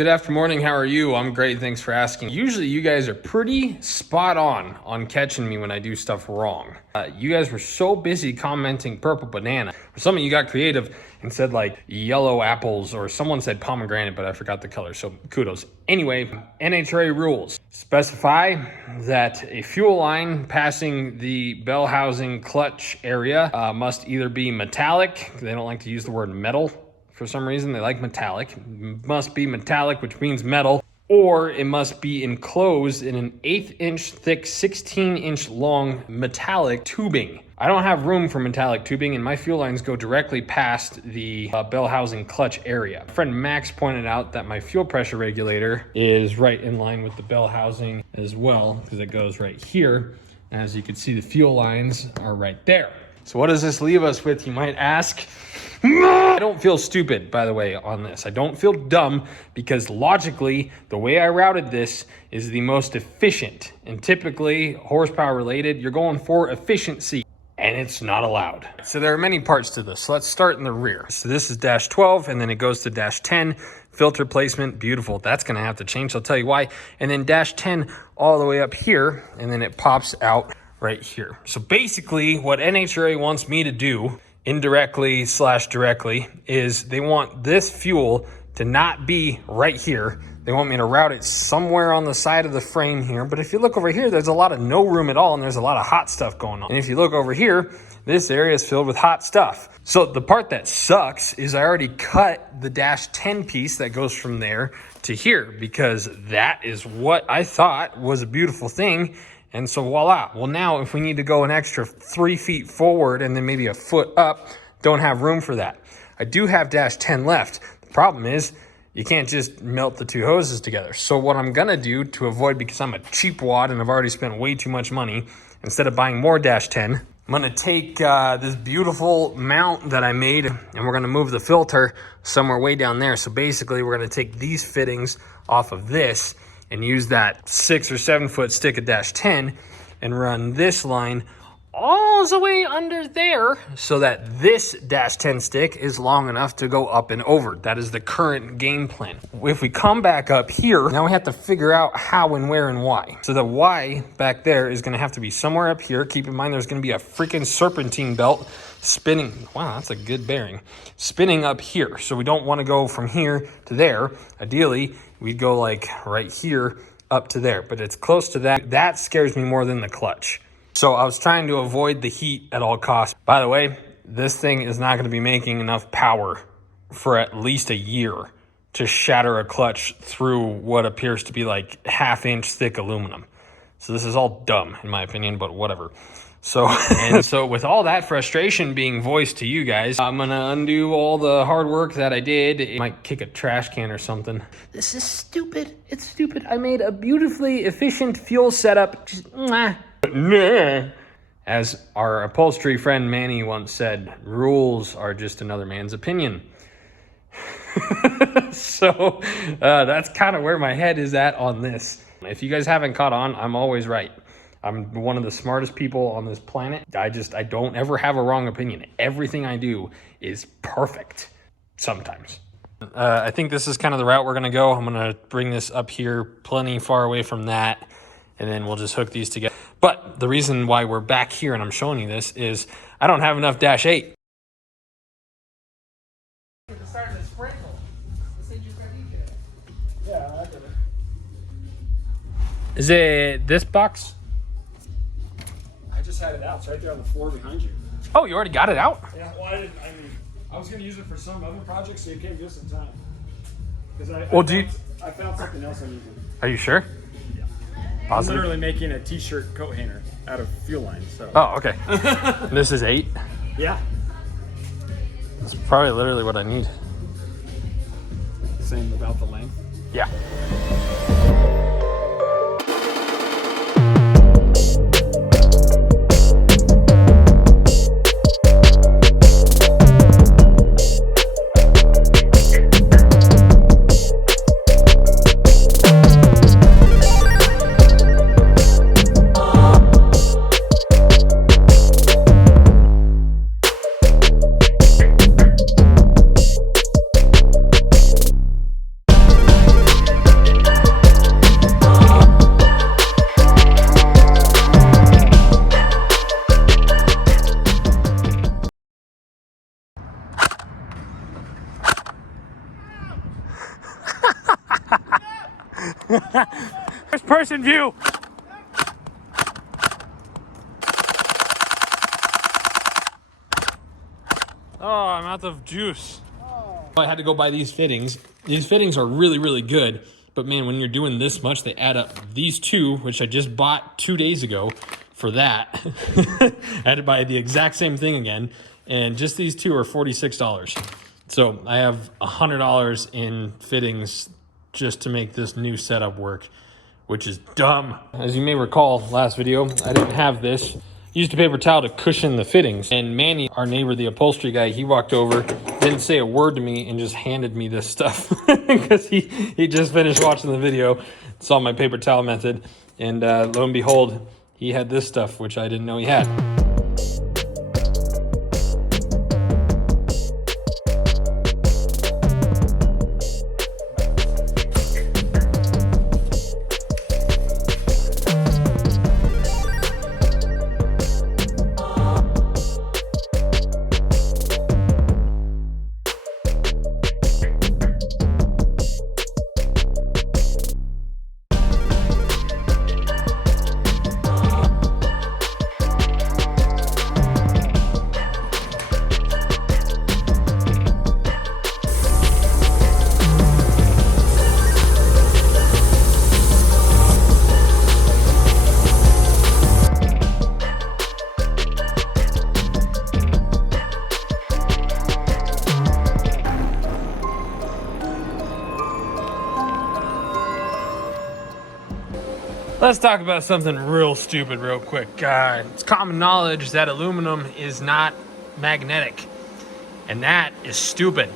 Good afternoon, morning. How are you? I'm great. Thanks for asking. Usually you guys are pretty spot on catching me when I do stuff wrong. You guys were so busy commenting purple banana. Some of you got creative and said like yellow apples, or someone said pomegranate, but I forgot the color. So kudos. Anyway, NHRA rules specify that a fuel line passing the bell housing clutch area must either be metallic. They don't like to use the word metal. For some reason, they like metallic. It must be metallic, which means metal, or it must be enclosed in an 1/8 inch thick, 16 inch long metallic tubing. I don't have room for metallic tubing, and my fuel lines go directly past the bell housing clutch area. My friend Max pointed out that my fuel pressure regulator is right in line with the bell housing as well, because it goes right here. As you can see, the fuel lines are right there. So what does this leave us with, you might ask? I don't feel stupid, by the way, on this. I don't feel dumb, because logically, the way I routed this is the most efficient. And typically, horsepower related, you're going for efficiency, and it's not allowed. So there are many parts to this. So let's start in the rear. So this is dash 12, and then it goes to dash 10. Filter placement, beautiful. That's gonna have to change, I'll tell you why. And then dash 10 all the way up here, and then it pops out right here. So basically, what NHRA wants me to do, indirectly / directly, is they want this fuel to not be right here. They want me to route it somewhere on the side of the frame here. But if you look over here, there's a lot of no room at all, and there's a lot of hot stuff going on. And if you look over here, this area is filled with hot stuff. So the part that sucks is I already cut the dash 10 piece that goes from there to here, because that is what I thought was a beautiful thing. And so voila. Well, now if we need to go an extra 3 feet forward and then maybe a foot up, don't have room for that. I do have dash 10 left. The problem is you can't just melt the two hoses together. So what I'm gonna do to avoid, because I'm a cheap wad and I've already spent way too much money, instead of buying more dash 10, I'm gonna take this beautiful mount that I made, and we're gonna move the filter somewhere way down there. So basically we're gonna take these fittings off of this and use that 6 or 7 foot stick of dash 10 and run this line all the way under there, so that this dash 10 stick is long enough to go up and over. That is the current game plan. If we come back up here, now we have to figure out how and where and why. So the why back there is gonna have to be somewhere up here. Keep in mind there's gonna be a freaking serpentine belt spinning. Wow, that's a good bearing. Spinning up here. So we don't wanna go from here to there. Ideally, we'd go like right here up to there, but it's close to that. That scares me more than the clutch. So I was trying to avoid the heat at all costs. By the way, this thing is not gonna be making enough power for at least a year to shatter a clutch through what appears to be like 1/2 inch thick aluminum. So this is all dumb in my opinion, but whatever. So with all that frustration being voiced to you guys, I'm gonna undo all the hard work that I did. It might kick a trash can or something. This is stupid. It's stupid. I made a beautifully efficient fuel setup. Just, as our upholstery friend Manny once said, rules are just another man's opinion. So that's kind of where my head is at on this. If you guys haven't caught on, I'm always right. I'm one of the smartest people on this planet. I don't ever have a wrong opinion. Everything I do is perfect sometimes. I think this is kind of the route we're gonna go. I'm gonna bring this up here plenty far away from that, and then we'll just hook these together. But the reason why we're back here and I'm showing you this is I don't have enough dash 8. Starting to sprinkle. This ain't just gonna be good. Yeah, I get it. Is it this box? I just had it out. It's right there on the floor behind you. Oh, you already got it out? Yeah, well, I was gonna use it for some other project, so you came just in time. Because I found something else I'm using. Are you sure? Yeah. Positive? I'm literally making a t-shirt coat hanger out of fuel lines. So. Oh, okay. This is 8? Yeah. That's probably literally what I need. Same about the length. Yeah. First person view. Oh, I'm out of juice. I had to go buy these fittings. These fittings are really, really good. But man, when you're doing this much, they add up. These two, which I just bought 2 days ago for that. I had to buy the exact same thing again. And just these two are $46. So I have $100 in fittings just to make this new setup work, which is dumb. As you may recall, last video, I didn't have this. Used a paper towel to cushion the fittings. And Manny, our neighbor, the upholstery guy, he walked over, didn't say a word to me, and just handed me this stuff. Because he just finished watching the video, saw my paper towel method, and lo and behold, he had this stuff, which I didn't know he had. Let's talk about something real stupid real quick. It's common knowledge that aluminum is not magnetic, and that is stupid.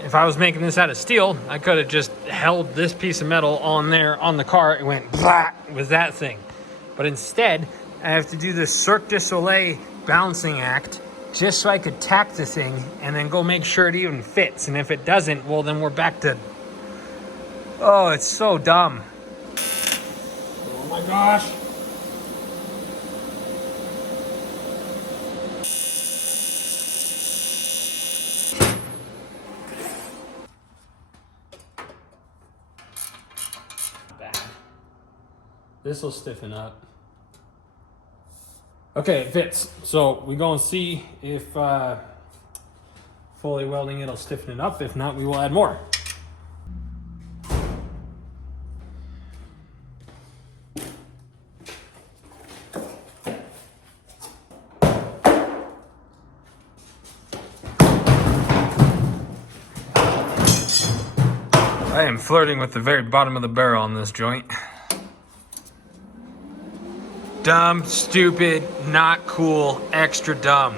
If I was making this out of steel, I could have just held this piece of metal on there on the car and went blah with that thing. But instead, I have to do this Cirque du Soleil balancing act just so I could tack the thing and then go make sure it even fits. And if it doesn't, well, then we're back to, oh, it's so dumb. Oh my gosh. Bad. This will stiffen up. Okay, it fits. So we go and see if fully welding it'll stiffen it up. If not, we will add more. I am flirting with the very bottom of the barrel on this joint. Dumb, stupid, not cool, extra dumb.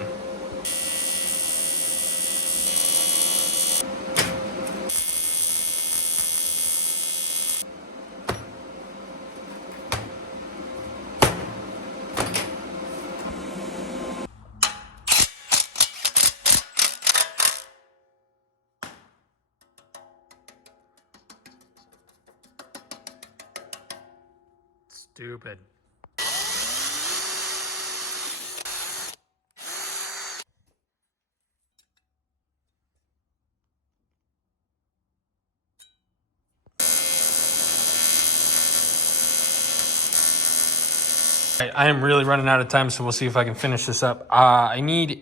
Stupid. I am really running out of time, so we'll see if I can finish this up. I need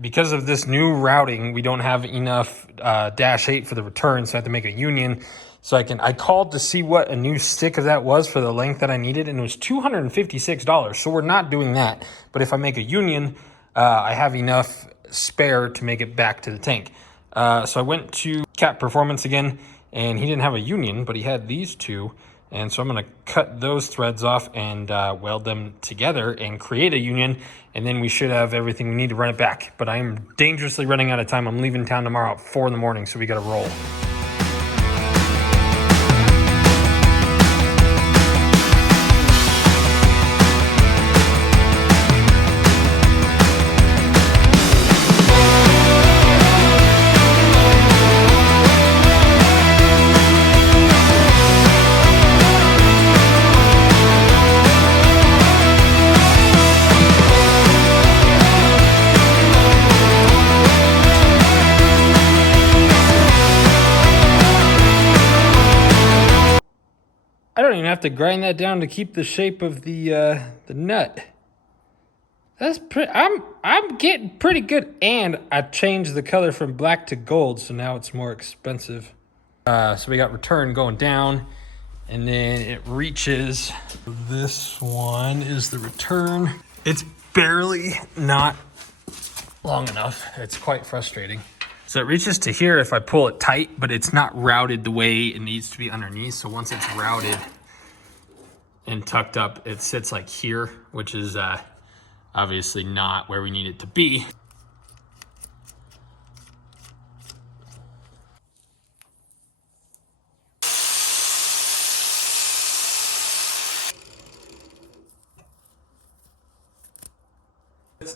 because of this new routing, we don't have enough -8 for the return, so I have to make a union. So I called to see what a new stick of that was for the length that I needed, and it was $256. So we're not doing that. But if I make a union, I have enough spare to make it back to the tank. So I went to Cat Performance again, and he didn't have a union, but he had these two. And so I'm going to cut those threads off and weld them together and create a union. And then we should have everything we need to run it back. But I am dangerously running out of time. I'm leaving town tomorrow at 4 in the morning, so we got to roll. I don't even have to grind that down to keep the shape of the nut. That's pretty. I'm getting pretty good, and I changed the color from black to gold, so now it's more expensive. So we got return going down, and then it reaches. This one is the return. It's barely not long enough. It's quite frustrating. So it reaches to here if I pull it tight, but it's not routed the way it needs to be underneath. So once it's routed and tucked up, it sits like here, which is obviously not where we need it to be.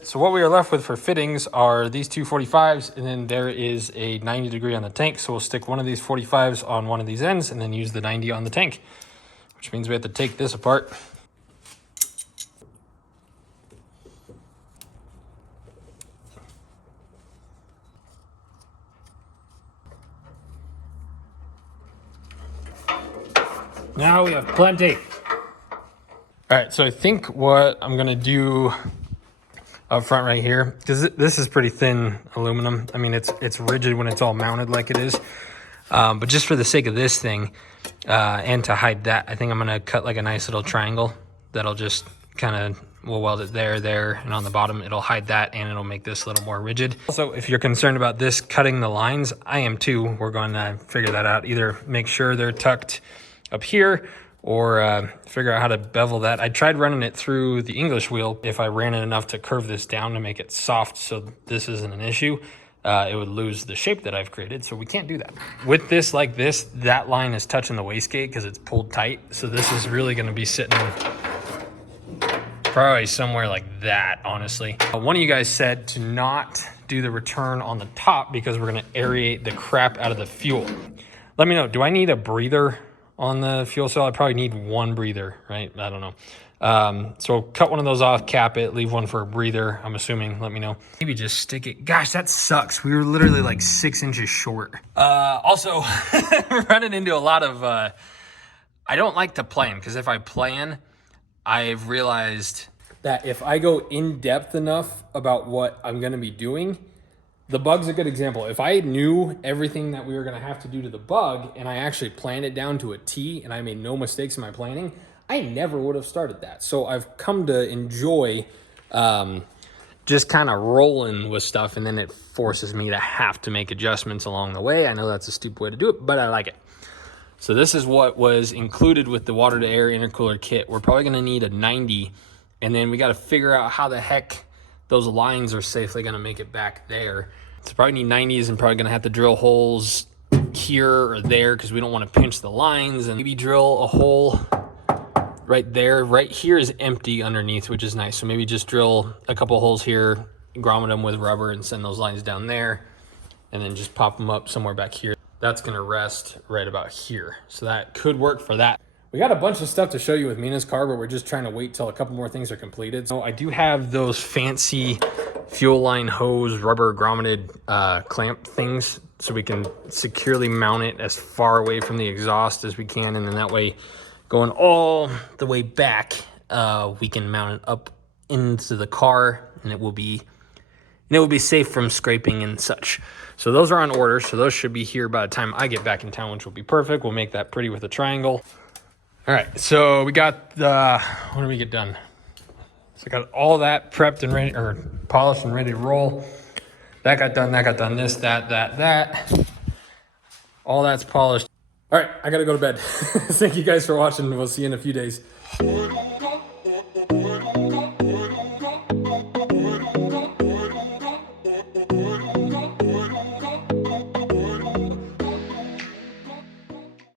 So what we are left with for fittings are these two 45s, and then there is a 90 degree on the tank. So we'll stick one of these 45s on one of these ends and then use the 90 on the tank, which means we have to take this apart. Now we have plenty. All right, so I think what I'm gonna do up front right here, because this is pretty thin aluminum. I mean, it's rigid when it's all mounted like it is. But just for the sake of this thing, and to hide that, I think I'm gonna cut like a nice little triangle that'll just kind of, we'll weld it there, and on the bottom, it'll hide that and it'll make this a little more rigid. Also, if you're concerned about this cutting the lines, I am too. We're gonna figure that out. Either make sure they're tucked up here, or figure out how to bevel that. I tried running it through the English wheel. If I ran it enough to curve this down to make it soft so this isn't an issue, it would lose the shape that I've created, so we can't do that. With this like this, that line is touching the wastegate because it's pulled tight, so this is really gonna be sitting probably somewhere like that, honestly. One of you guys said to not do the return on the top because we're gonna aerate the crap out of the fuel. Let me know, do I need a breather on the fuel cell? I probably need one breather, right? I don't know. So cut one of those off, cap it, leave one for a breather, I'm assuming. Let me know. Maybe just stick it. Gosh, that sucks. We were literally like 6 inches short. Also, running into a lot of, I don't like to plan, because if I plan, I've realized that if I go in depth enough about what I'm gonna be doing, the bug's a good example. If I knew everything that we were gonna have to do to the bug and I actually planned it down to a T and I made no mistakes in my planning, I never would have started that. So I've come to enjoy just kind of rolling with stuff, and then it forces me to have to make adjustments along the way. I know that's a stupid way to do it, but I like it. So this is what was included with the water to air intercooler kit. We're probably gonna need a 90, and then we gotta figure out how the heck those lines are safely gonna make it back there. So probably need 90s, and probably gonna have to drill holes here or there because we don't want to pinch the lines, and maybe drill a hole right there. Right here is empty underneath, which is nice. So maybe just drill a couple holes here, grommet them with rubber and send those lines down there, and then just pop them up somewhere back here. That's gonna rest right about here. So that could work for that. We got a bunch of stuff to show you with Mina's car, but we're just trying to wait till a couple more things are completed. So I do have those fancy fuel line hose, rubber grommeted clamp things, so we can securely mount it as far away from the exhaust as we can. And then that way, going all the way back, we can mount it up into the car, and it will be safe from scraping and such. So those are on order. So those should be here by the time I get back in town, which will be perfect. We'll make that pretty with a triangle. All right, so we got the, when do we get done? So I got all that prepped and ready, or polished and ready to roll. That got done, this, that. All that's polished. All right, I gotta go to bed. Thank you guys for watching. We'll see you in a few days.